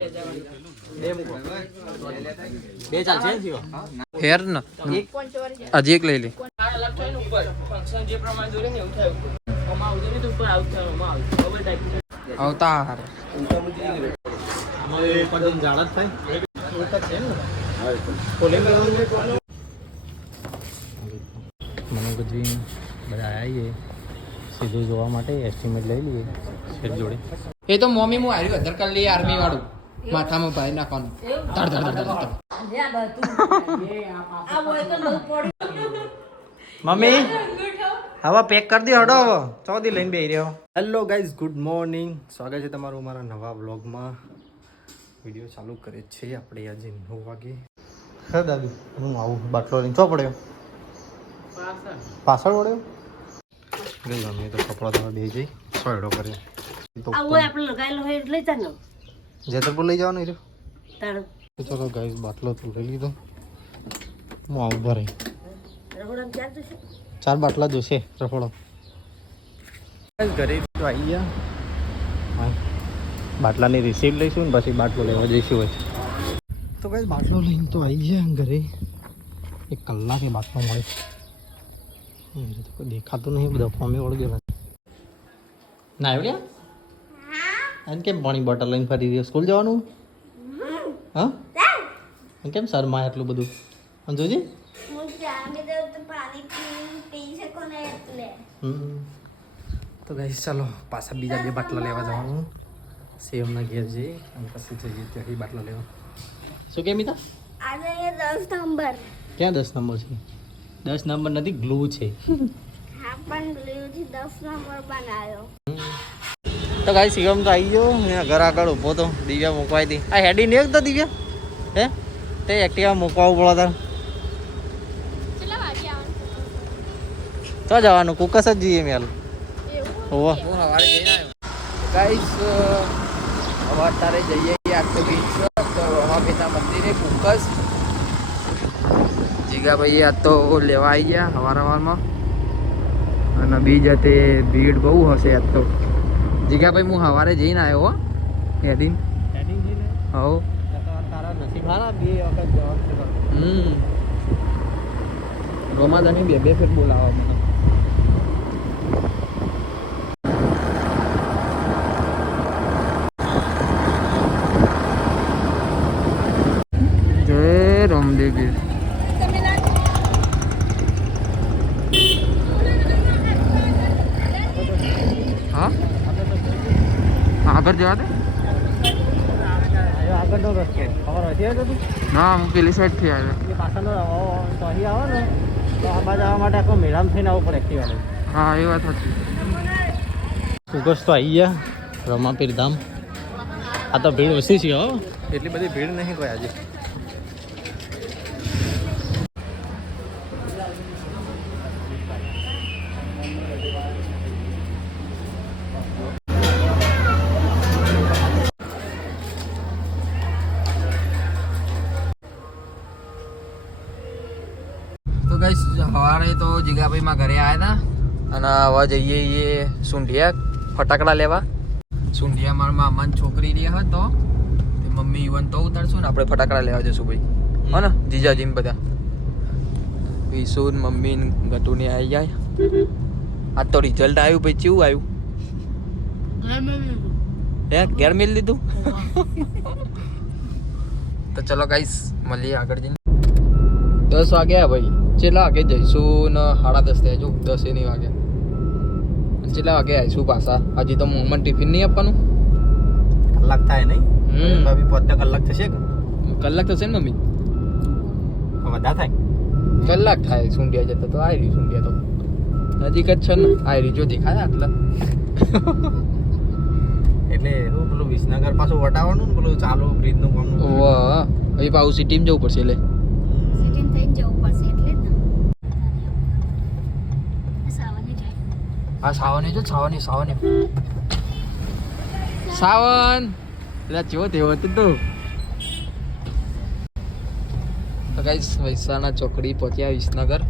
બે ચાલશે હેર ને હજી એક લઈ લે અવતાર મને ગજવી બધા આવીએ સીધું જોવા માટે એસ્ટિમેટ લઈ લઈએ શેઠ જોડે. એ તો મમ્મી હું આવ્યું આધાર કાર્ડ લઈએ આર્મી વાળું માથામાં ભાઈ નાખવાનું ધડ ધડ ધડ મમ્મી હવે પેક કરી દો હડો હવે ચોથી લઈને બેસી રહ્યો. હેલો ગાઈઝ, ગુડ મોર્નિંગ, સ્વાગત છે તમારું મારા નવા વ્લોગમાં. વિડીયો ચાલુ કરે છે આપણે આજે 9 વાગે. હા દાદુ હું આવું બાટલો લઈને ચો પડ્યો પાછળ પડ્યો ગઈ અમે તો કપડા તમે બે જઈ સોયડો કરે તો આપણે લગાવેલો હોય એટલે જ ને જેતરપુર લઈ જવાનું રહ્યો તારો. ચલો ગાઈસ બાટલો તો લઈ લીધો. હું આવું ભરે ચાર બાટલા જોશે રફોડો. ઘરે તો આવી ગયા, બાટલાની રિસીપ્ટ લઈશું ને પછી બાટલો લેવા જઈશું. હોય તો ગાઈસ બાટલો લઈને તો આવી ગયા ઘરે. 1 કલાકે બાટલો મળે કોઈ દેખાતું નહીં, બધા ફોર્મે વળગેલા ના આવ્યા. અને કેમ પાણી બોટલ લઈને ફરી રહ્યો? સ્કૂલ જવાનું? હા અને કેમ શરમા એટલું બધું? અને જોજી તો ગાઈસ ચાલો પાછા બીજા 2 બાટલા લેવા જવાનું. સેવના ઘેર જઈએ અને પછી જઈએ ત્યાંથી બાટલા લેવા. શું કે મિતા? આજે 10 નંબર. ક્યાં 10 નંબર છે? 10 નંબર નથી, ગ્લુ છે. હા પણ ગ્લુ થી 10 નંબર બનાવ્યો. તો ગાઈસ શિવમ તો આવી ગયો. મેં ઘર આગળ ઊભો તો દિવ્યા મૂકવાઈ હતી. આ હેડી નહીં તો દિવ્યા હે તે એક્ટિવા મૂકવા પડે તાર કેટલા વાગે આવવાનું? તો જવાનું કુકસ જ જઈએ મેલ. ઓહો હું સવારે જઈને આવ્યો ગાઈસ. હવે અત્યારે જઈએ આખો બીચ તો રમાપીના મંદિરે કુકસ. જીગા ભાઈ આજ તો લેવા આવી ગયા સવારમાં અને બીજ તે ભીડ બહુ હશે આજ તો. જીગા ભાઈ હું સવારે જઈને આવ્યો હો હેડિંગ હો તારા નસીબ હારા 2 વખત જવાનું. રોમાદાની 2 ફેર બોલાવા મને. જય રામદેવ. હા આગળ જવા દે. આગળનો રસ્તો ખબર હતી ના હું પેલી સાઈડ થી આવ્યો. પાછળનો તો અહીં આવો ને તો આમાં જવા માટે આખો મેળામ થઈને આવવું પડે એક્ટિવા. હા એ વાત હતી. કુકસ તો આવી ગયા રમાપીર ધામ. આ તો ભીડ ઓછી છે હો, એટલી બધી ભીડ નહીં કોઈ આજે. તો ગાઈસ સવારે તો જીગાભાઈમાં ઘરે આવ્યા હતા અને હવે જઈએ સુંઢિયા ફટાકડા લેવા. સુંઢિયા મારા મામાની છોકરી રહ્યા હતો તે મમ્મી ઈવન તો ઉતારશું ને આપણે ફટાકડા લેવા જશું ભાઈ. હો ને જીજાજીને બધા વિશુન મમ્મી ગટુની આવી જાય. આજ તો રિઝલ્ટ આવ્યું ભાઈ. કેવું આવ્યું? હે ઘેર મેળ લીધું? તો ચલો ગાઈસ મળીએ આગળ જઈને. 10 વાગ્યા ભાઈ. કેટલા વાગે જઈશું ને? 10:30 થયા. જો 10 નહીં વાગે. કેટલા વાગે આવીશું પાછા? હજી તો મને ટિફિન નહીં આપવાનું. કલાક થાય નહીં? ભાભી 5 કલાક થશે કે? કલાક થશે ને મમ્મી? વધારે થાય. કલાક થાય. સુંઢિયા જતા તો આવી રહ્યું. સુંઢિયા તો નજીક જ છે ને. આવી રહ્યું જો દેખાય આટલા. એટલે પેલું વિસનગર પાછું વટાવવાનું ને પેલું ચાલુ બ્રિજનું કામ. ઓહ એ પાછું સિટીમાં જવું પડશે. એટલે સિટીમાં થઈને જવું પડશે એટલે જ ને. સાવને જાય. હા સાવને જો સાવને સાવન એટલે જેવો તેવો હતું તું. તો ગાઈસ વૈસાણા ચોકડી પહોંચ્યા વિસનગર.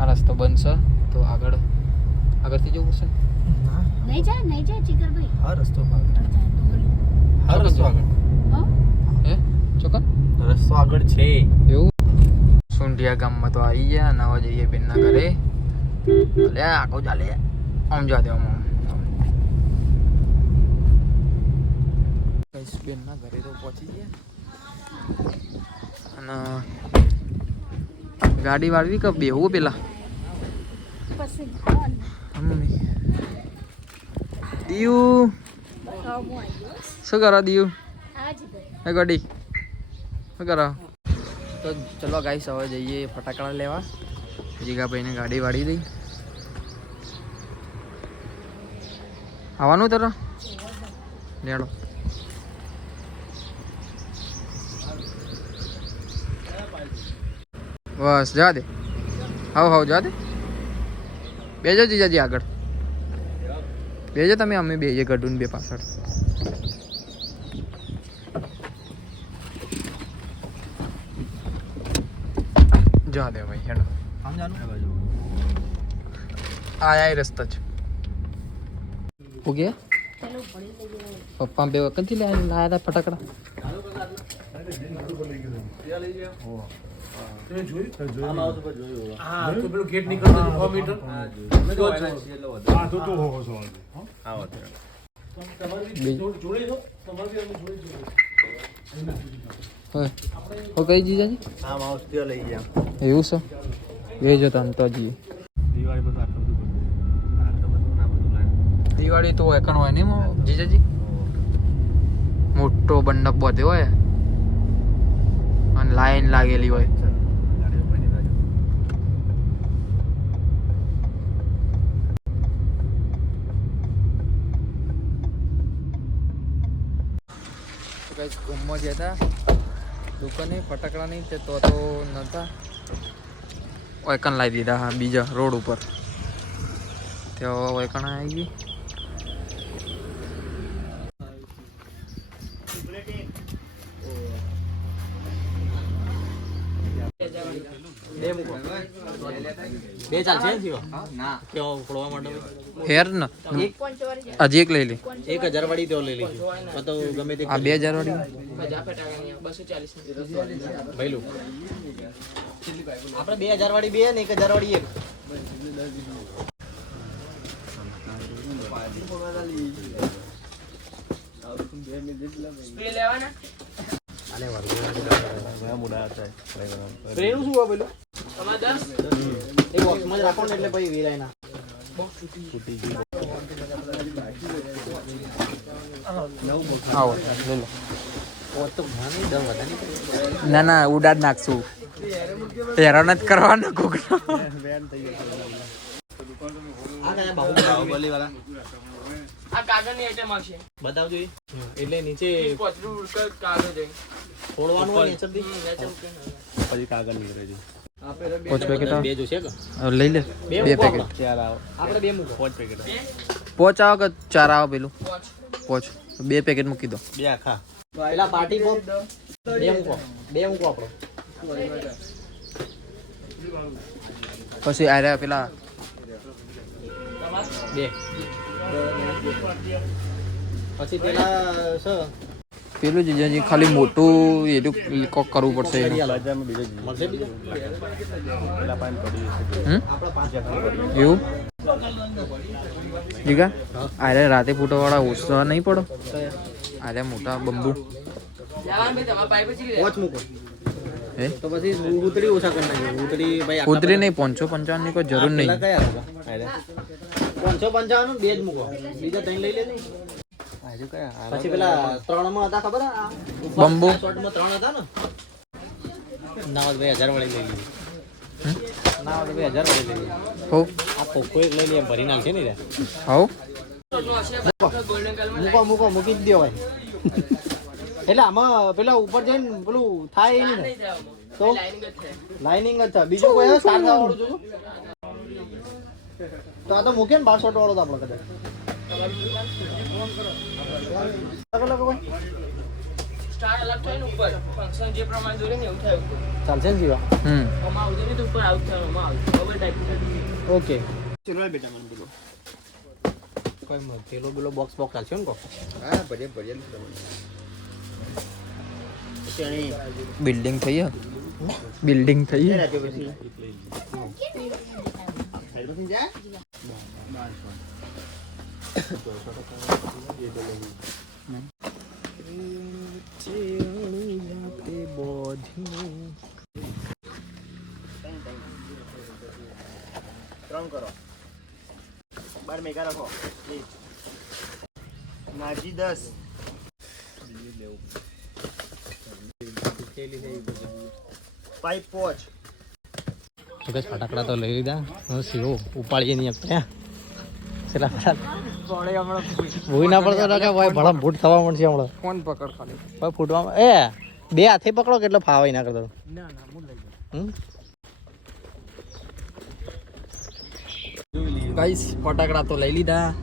આ રસ્તો બંધ છે તો આગળથી જવું પડશે. નહીં જાય ચિકરભાઈ. હા રસ્તો આગળ. છે એવું સુંઢિયા ગામમાં તો આવી ગયા અને હવે જઈએ બેનના ઘરે લે આખો ચાલે આમ જવા દે આમ બેનના ઘરે તો પહોંચી ગયા અને ગાડી વાળવી કે બેહવું પેલા પછી મમ્મી દિયુ શું કરો દિયુ એ ગાડી શું કરો તો ચલો ગાઈસ હવે જઈએ ફટાકડા લેવા જીગાભાઈને ગાડી વાળી દઈ આવવાનું તારા લેડો બસ જા દે હાવ જા દે બેજો જીજાજી આગળ બેજો તમે અમે બેજે ગઢું બે પાછળ જા દે ભાઈ હેડો આમ જાનું આયા રસ્તા જ ઓકે પપ્પા બે વખતથી લાયા હતા ફટાકડા કઈ જીજાજી એવું છે એ જો તમ તો જી દિવાળી તો એકણ હોય ને જીજાજી મોટો બંડપ બધે હોય અને લાઈન લાગેલી હોય ગામમાં જતા દુકાને ફટાકડા નહીં તે તો નહોતા વૈકણ લાવી દીધા હા બીજા રોડ ઉપર તે વૈકણ આવી ગઈ બે ચાલશે ના કેવો ફોડવા માટે હેર ને હજી એક લઈ લે 1000 વાળી તો લઈ લેજો તો ગમે તે આ 2000 વાળી ભાઈલું આપણે 2000 વાળી બે ને 1000 વાળી એક સ્પ્રે લેવાના આલે વાળો મુડા હતા સ્પ્રેનું શું હોય પેલું તમાર 10 એક બોક્સમાં જ રાખો ને એટલે પછી વેરાય ના ફૂટી ગઈ આવો લે લો ઓ તો ઘણી દમ વધાની ના ના ઉડાડ નાખશું હેરાન જ કરવાનો કોકનો બેન થઈ ગયો આ કયા બાહુબલી વાળા આ કાગળની આઈટમ આવશે બતાવજો એટલે નીચે પોચરું કાગળ છે ફોડવાનું હોય નીચેથી પછી કાગળ નીકળે છે પાંચ પેકેટ બે જોશે કે લઈ લે બે પેકેટ ચાર આવો આપણે બે મૂકો પાંચ પેકેટ પોચ આવો કે ચાર આવો પેલું પોચ બે પેકેટ મૂકી દો બે આખા પેલા પાર્ટી પોપ બે મૂકો આપણો પછી આર્યા પેલા બે પછી પેલા પેલું જીજાજી ખાલી મોટું એટલું કોક કરવું પડશે એનું. મળશે બીજા એવું જીગા આરે રાતે ફૂટોવાળા ઓછા નહીં પડો આરે મોટા બંબુ પોચ મૂકો હે તો પછી ઉતરી ઓછા કરી નાખીએ ઉતરી ભાઈ કુદરી નહીં 555 ની કોઈ જરૂર નહીં કયા હતા 555 બે જ મૂકો બીજા ત્રણ લઈ લેજો પછી પેલા 3 માં હતા ખબર બંબુ શોર્ટમાં 3 હતા ને ના 2000 વાળી લઈ લીધી ના 2000 વાળી લઈ લીધી હો આ કોકો એક લઈ લે ભરી નાખશે ને રે હાઉ મૂકો મૂકી જ દો ભાઈ એટલે આમાં પેલા ઉપર જઈને પેલું થાય એ નહીં તો લાઇનિંગ જ છે બીજું કોઈ સ્ટાર થવા વાળું જોજો તો આ તો મૂકે ને 1200 વાળો તો આપણો કદાચ સ્ટાર અલગ થાય ને ઉપર ફંક્શન જે પ્રમાણે દોરે ને એવું થાય ચાલશે ને જીવા ઓમાં આવશે ને તો ઉપર આઉટ થાય ઓમાં આવશે બબલ ટાઈપ ઓકે ચલો બેટા મને બોલો કોઈ પેલો બોક્સ ચાલશે ને કો હા ભરે બિલ્ડિંગ થઈ બિલ્ડિંગ થઈ ત્રણ કરો 12 મેગા રાખો નાજી 10 પાઇપ પોચ ફટાકડા તો લઈ લીધા સીવો ઉપાડીએ નહીં આપણે છેલ્લા ભૂઈ ના પડતો કે ભાઈ ભલા ફૂટ થવા મળશે હમણાં ફોન પકડ ખાલી ભાઈ ફૂટવામાં એ બે હાથે પકડો કેટલો ફાવાય ના કરતો ગાઈસ ફટાકડા તો લઈ લીધા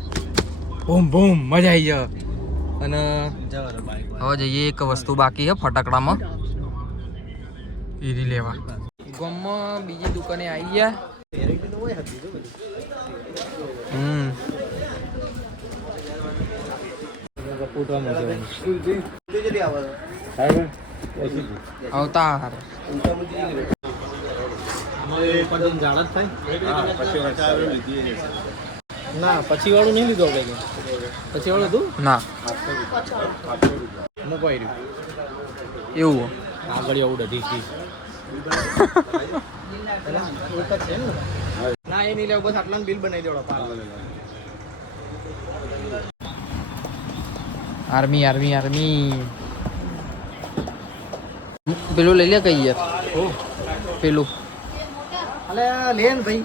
બૂમ બૂમ મજા આવી જાય અને હવે જઈએ એક વસ્તુ બાકી છે ફટાકડામાં ઈરી લેવા ગામમાં બીજી દુકાને આવી ગયા અવતાર ના પછી વાળું નહીં લીધું આપણે પછી વાળું હતું ના મુકાઈ રહ્યું એવું આગળ આવું ડધી ના એ નહીં લેવું બસ આટલા બિલ બનાવી દેવડો આર્મી આર્મી આર્મી પેલું લઈ લે કઈ યાર પેલું અલે લેન ભાઈ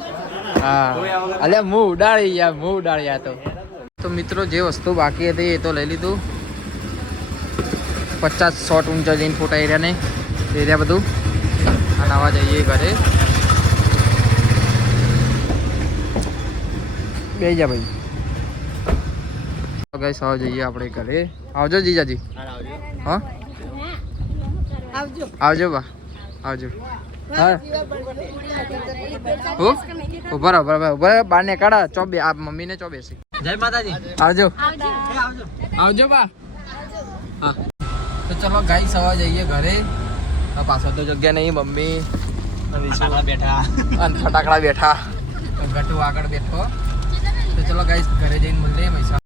હા અલે મું ઉડાડી યાર તો મિત્રો જે વસ્તુ બાકી હતી એ તો લઈ લીધું 50 શોટ ઊંચા જઈને ફોટા એરિયા બધું અને આવા જઈએ ઘરે બે જા ભાઈ ગાઈસ આવો જઈએ આપણે ઘરે આવજો જીજાજી હા આવજો બા આવજો હા ઉભા બાર ને કાઢા ચોબે આ મમ્મી ને ચોબેસી જય માતાજી આવજો આવજો બા હા તો ચલો ગાઈસ આવા જઈએ ઘરે પાછળ તો જગ્યા નહીં મમ્મી બેઠા અને ફટાકડા બેઠા ગટુ આગળ બેઠો તો ચલો ગાઈસ ઘરે જઈને મળીએ પૈસા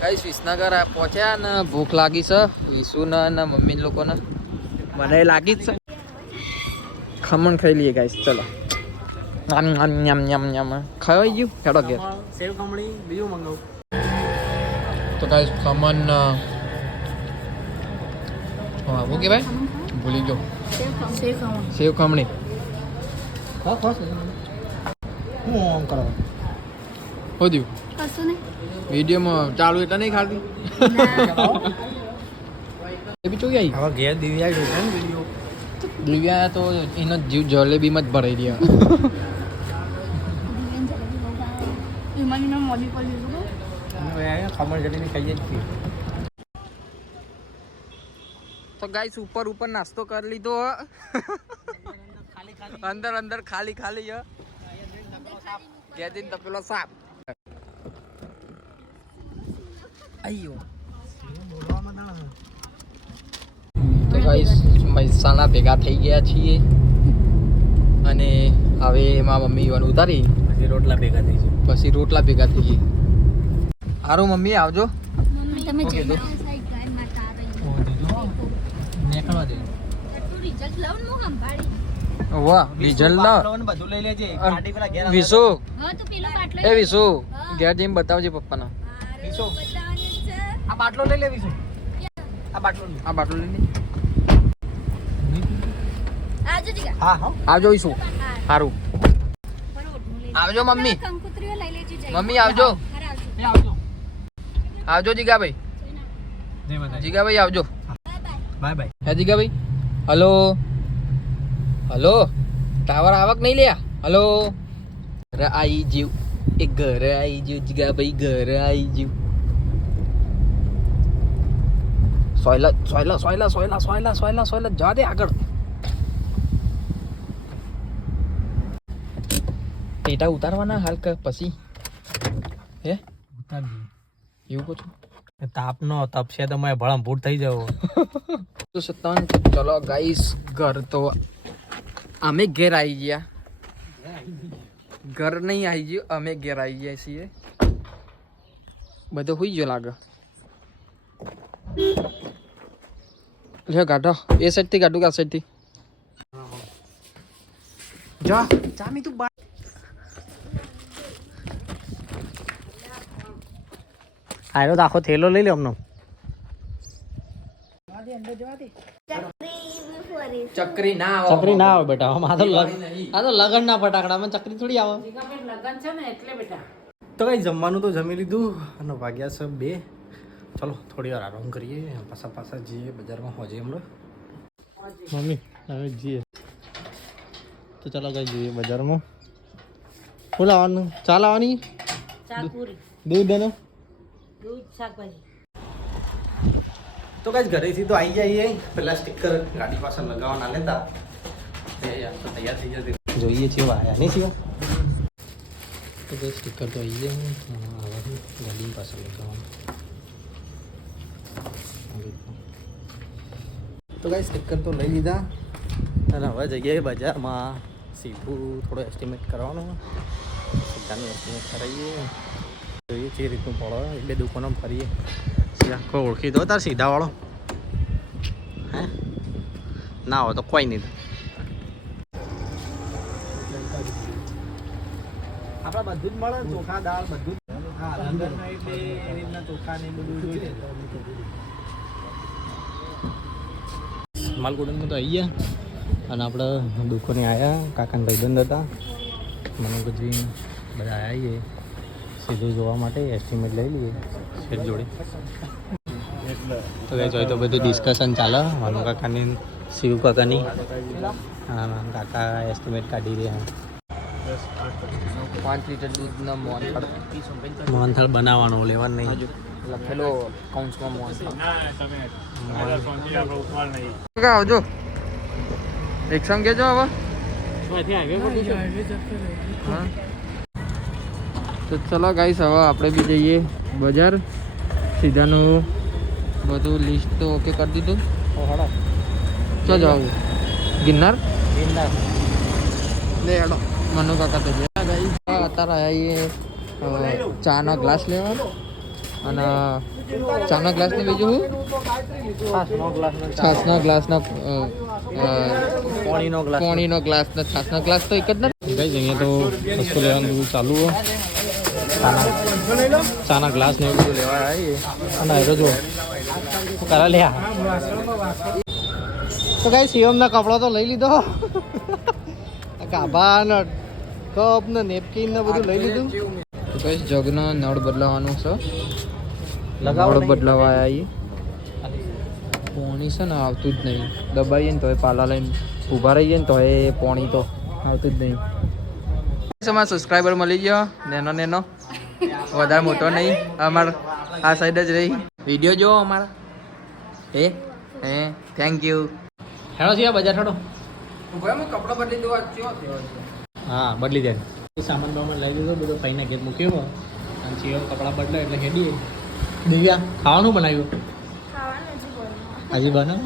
ગાઈસ વિસનગર પહોંચ્યા ને ભૂખ લાગી છે વિશુને ને મમ્મી લોકોને મને લાગી જ છે ખમણ ખાઈ લઈએ ગાઈસ ચલો ખાઈ ગયું હેડો ઘેર સેવ ખમણી બીજું મંગાવું તો ગાઈસ ખમણ હા શું કહેવાય ભૂલી ગયો સેવ ખમણી હું કરો હોદ્યું વિડીયોમાં ચાલુ એટલે નહીં ખાતી એ બી ચોઈ આવી હવે ઘેર દિવ્યા જોશે ને વિડીયો દિવ્યા તો એનો જીવ જલેબીમાં જ ભરાઈ રહ્યા ખમણ જડીને ખાઈએ જ છીએ તો ગાઈસ ઉપર નાસ્તો કરી લીધો અંદર ખાલી ગેદીન તપેલો સાપ આયો તો ગાઈસ મહેસાણા ભેગા થઈ ગયા છીએ અને હવે એમાં મમ્મી ઈવન ઉતારી પછી રોટલા ભેગા થઈ છે જઈએ હારું મમ્મી આવજો તમે ઓકે, જઈને તો. આવો સાહેબ ગાય માતા આવે નીકળવા દે તું રિઝલ્ટ લાવ ને હું સંભાળી વાહ રિઝલ્ટ ના બધું લઈ લેજે અન- પાર્ટી પેલા ઘેર વિશુ હા તો પેલો બાટલો એ વિશુ ઘેર જઈને બતાવજે પપ્પાના વિશુ. બતાવવાની છે આ બાટલો લઈ લેવીશું આ બાટલો લે. આ બાટલો લઈને આજે જીગા હા હા આવજો વિશુ સારું આવજો મમ્મી કંકુત્રીઓ લઈ લેજો જઈ મમ્મી આવજો એ આવજો આવજો જીગાભાઈ જય માતાજી જીગાભાઈ આવજો બાય બાય હે જીગાભાઈ હલો ટાવર આવક નહીં લ્યા હલો ઘરે આવી જીવ એ ઘરે આવી જીવ જીગાભાઈ ઘરે આવી જીવ સોયલા જા દે આગળ ટેટા ઉતારવાના હાલ કે પછી હે ઉતારજી એવું કહું છું તાપનો તપશે તો મેં ભળમ ભૂટ થઈ જવો. તો 57 ચલો ગાઈસ ઘર તો અમે ઘેર આવી ગયા. ઘર નહીં આવી ગયું, અમે ઘેર આવી ગયા છીએ. બધો હોઈ ગયો લાગે. લે ગાઢો એ સાઈડ થી ગાઢું, આ સાઈડ થી જા ચામી તું બા. આયરો તો આખો થેલો લઈ લે અમનો. ચકરી ના આવે, ચકરી ના આવે બેટા. આ તો લગન ના ફટાકડામાં ચકરી થોડી આવે. તો કઈ જમવાનું તો જમી લીધું અને વાગ્યા છે 2. ચલો થોડી વાર આરામ કરીએ, પાછા જઈએ બજારમાં હોજે હમણાં. મમ્મી હવે જઈએ તો ચાલો કઈ જઈએ બજારમાં. શું લાવવાનું? ચા લાવવાની, દૂધ એનો. તો કઈ ઘરેથી તો આવી જઈએ. પેલા સ્ટીકર ગાડી પાછળ લગાવવાના લેતા તૈયાર થઈ જતી. જોઈએ છીએ આયા નહીં છીએ તો કઈ સ્ટીકર તો આવી જાય ગાડી પાછળ લગાવવાનું. તો કઈ સ્ટીકર તો લઈ લીધા અને હવે જઈએ બજારમાં. સીધું થોડું એસ્ટિમેટ કરવાનું, સીધાનું એસ્ટિમેટ કરાવીએ. જોઈએ જે રીતનું પડે એક બે દુકાનો ફરીએ. કોઈ ઓળખી દો તાર સીધા વાળો? હે ના હોય તો કોઈ નહીં. આપડા બધું જ મળે, ચોખા દાળ બધું જ. હા એટલે એ રીતના ચોખા ને બધું જોઈએ. માલગોડામાં તો આવી ગયા અને આપણે દુકાને આવ્યા. કાકાના ભાઈબંધ હતા, મને ગજવી બધા આવીએ સીધું જોવા માટે. એસ્ટિમેટ લઈ લઈએ શેઠ જોડે. તો કઈ જોઈ તો બધું ડિસ્કશન ચાલે માનુ કાકાની, શિવ કાકાની. હા કાકા એસ્ટિમેટ કાઢી રહ્યા. 5 લીટર દૂધનો મોહનથાળ બનાવવાનો, લેવાનું નહીં. લખેલો કાઉન્સમાં મોહનથાળ. આવજો એક્ઝામ કેજો હવે. હા તો ચલો ગાઈસ હવે આપણે બી જઈએ બજાર. સીધાનું બધું લિસ્ટ તો ઓકે કરી દીધું. ચો જાવ ગિરનાર લે હેડો. મનુ કાકા તો ગયા ગાઈસ. અત્યારે આવીએ ચાનો ગ્લાસ લેવા અને ચાનો ગ્લાસ ને બીજું છાસનો ગ્લાસ ને પાણીનો ગ્લાસ ને છાસનો ગ્લાસ તો એક જ ને ગાઈસ. અહીંયા તો વસ્તુ લેવાનું બધું ચાલુ હોય. ચાના ગ્લાસ ને એવું બધું લેવા આવીએ અને હેરો જો કરા લ્યા. તો કઈ શિવમના કપડા તો લઈ લીધો. ગાભા ને કપ ને નેપકિન ને બધું લઈ લીધું. તો કઈ જગનો નળ બદલાવાનું છે. નળ બદલાવા આવીએ. પાણી છે ને આવતું જ નહીં. દબાઈએ ને તો એ પાલા લઈને ઊભા રહીએ ને તો એ પાણી તો આવતું જ નહીં. અમારા સબસ્ક્રાઈબર મળી ગયો નેનો વધારે મોટો નહીં. અમારે આ સાઈડ જ રહી. વિડીયો જોવો અમારા. હે થેન્ક યુ. હેડો છે બજાર હેડો. કપડા બદલી દો. હા બદલી જાય. સામાન બામાન લઈ લીધો બધો પૈના ઘેર મૂક્યો અને ચીરો કપડાં બદલો એટલે હેડીએ. દિવ્યા ખાવાનું બનાવ્યું? હજી બનાવ.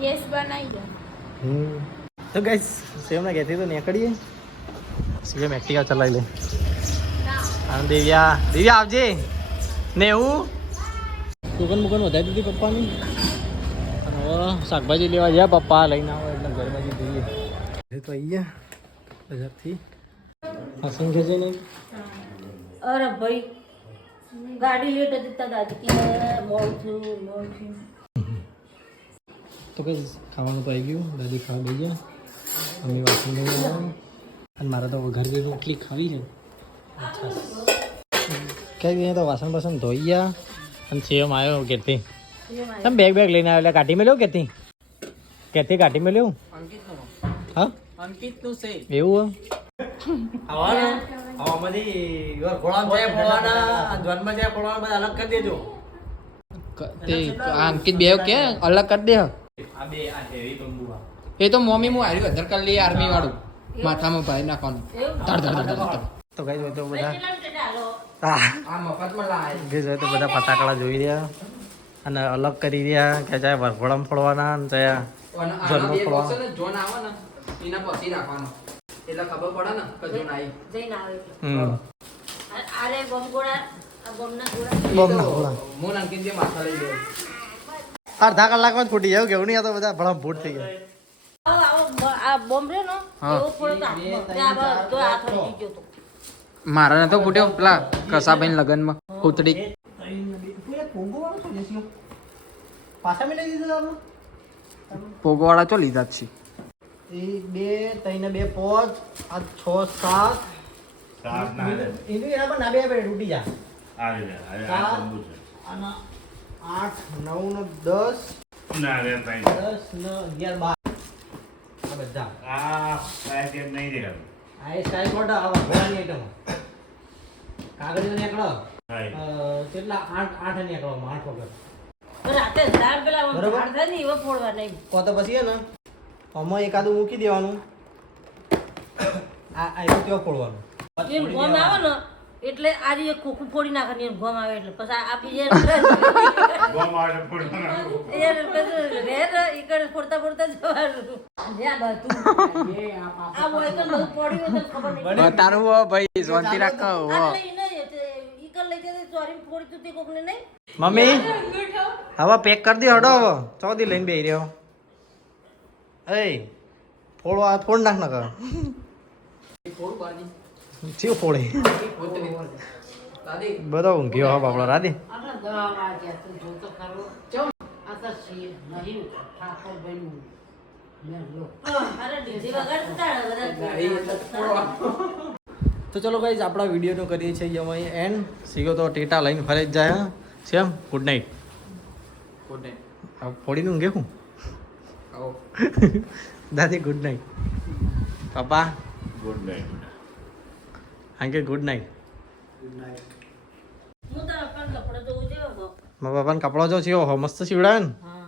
ગેસ બનાવી દો. તો ગાઈસ સેવના ઘેરથી તો નીકળીએ. સીએમ એક્ટિવા ચલાવી લે. અને દિવ્યા આવજે ને એવું દુકાન વધારી દીધી પપ્પાની. અને હવે શાકભાજી લેવા ગયા પપ્પા લઈને આવો એટલે ઘરબાજી જોઈએ. તો આવી ગયા બજારથી. હસન છે નહીં. અરે ભાઈ ગાડી લેટ હતી તા દાદી કે મોડું થયું. તો કઈ ખાવાનું તો આવી ગયું. દાદી ખાવા ગઈ ગયા. મમ્મી વાસણ લઈ આવ્યા અને મારે તો ઘર જેવી રોટલી ખાવી છે. કઈ ગઈ તો વાસણ બાસણ ધોઈ ગયા અને સેમ આવ્યો ઘેરથી. તમે બેગ લઈને આવ્યો એટલે કાઢી મેલ્યો કેથી કાઢી મેલ્યો. હા અંકિતનું છે એવું અલગ કરી દેજો. અંકિત બે કે અલગ કરી દે. એ તો મમ્મી હું હારી અધર કરી લઈએ આર્મી વાળું માથામાં ભાઈ નાખવાનું. તો કઈ તો બધા આ મફતમાં લાય કે જોઈએ તો બધા ફટાકડા જોઈ રહ્યા અને અલગ કરી રહ્યા કે ચાહે વરઘોડામાં ફોડવાના અને ચાહે અને આના જન્મ બે ફોડવા. બોક્સ છે ને જોન આવે ને એના પછી રાખવાનો એટલે ખબર પડે ને કે જોન આવી જઈને આવે એટલે. હમ આરે ગોમગોળા આ ગોમના ગોળા બોમ્બના ગોળા. હું નાનકી જે માથા લઈ ગયો અડધા કલાકમાં જ ફૂટી જાય કેવું નહીં આ તો બધા ભળમ ફૂટ થઈ ગયા આ બોમ્બ રહ્યો ને હા. એવો થોડોક હાથમાં. ત્યાં આ તો હાથ વળી ગયો તો. મારા ને તો ફૂટ્યો પેલા કસાભાઈ લગનમાં કૂતડી પાછા મેં લઈ દીધું આપણે પોગવાળા ચો લીધા જ છે 1 2 3 ને 2 5 આ 6 7 એનું એના પર ના બે આપણે તૂટી જા અને 8 9 ને 10 10 ને 11 12 આ બધા આ એ સ્ટાઈલ કોડ આવા ઘોડાની આઈટમ કાગળિયો નીકળો કેટલા 8 નીકળો 8 વગર પણ રાતે ઝાડ પેલા બરોબર. ઝાડ થાય ને એવો ફોડવા નહીં. કો તો પછી હે ને આમાં એકાદું મૂકી દેવાનું આ એવું ત્યાં ફોડવાનું એમ ગોમ આવે ને એટલે આ જે ખોખું ફોડી નાખે એમ ગોમ આવે એટલે પછી આ બીજે ફોડતા ફોડતા જવાનું જ્યાં હતું. આ બોય તો બધું પડ્યું હોય તો ખબર નહીં. તારું ભાઈ શાંતિ રાખ આ લઈ નહીં, ઈ કર લઈ જતી ચોરીને ફોડી તું તે કોકને નહીં. મમ્મી હવે પેક કરી દે હડો હવે ચોથી લઈને બેહી રહ્યો એ ફોડવા ફોડ નાખ ન કર ચીવ ફોડે બધો ઊંઘ્યો હા બાપડો રાધી આપણે દવા વાગ્યા તું જોતો ખરો. આ તો શી નહીં ઠાકોર બન્યું. અરે ડીજે વગાડતા બધા. તો ચલો ગાઈઝ આપણા વિડીયોનો કરીએ છીએ અમે એન્ડ સીગો તો ટેટા લઈને ફરે જ જાય હા સેમ ગુડ નાઇટ ફોડીને ઊંઘે હું દાદી ગુડ નાઇટ પપ્પા અંકલ ગુડ નાઇટ હું તો પણ કપડો ધોવું છે બાબા. મારા પપ્પાને કપડો જો છે ઓહો મસ્ત સીવડાવે ને હા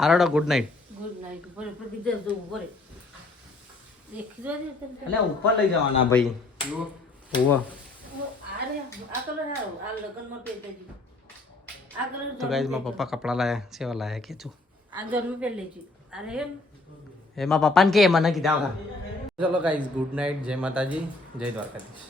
હારડો ગુડ નાઇટ ગુડ નાઇટ. ઉપર ઉપર બીજે ધોવું પડે. દેખી જોજે તને. એટલે ઉપર લઈ જવાના ભાઈ ઓવા અરે આ કલર હારો આ લગનમાં પહેરતી. આ કલર તો ગાઈઝ મારા પપ્પા કપડા લાયા સેવા લાયા કે છું આ જન્મ પહેલે છે. અરે એમ એમાં પપ્પાને કે મને કીધા ચલો ગાઈઝ ગુડ નાઇટ જય માતાજી જય દ્વારકાધીશ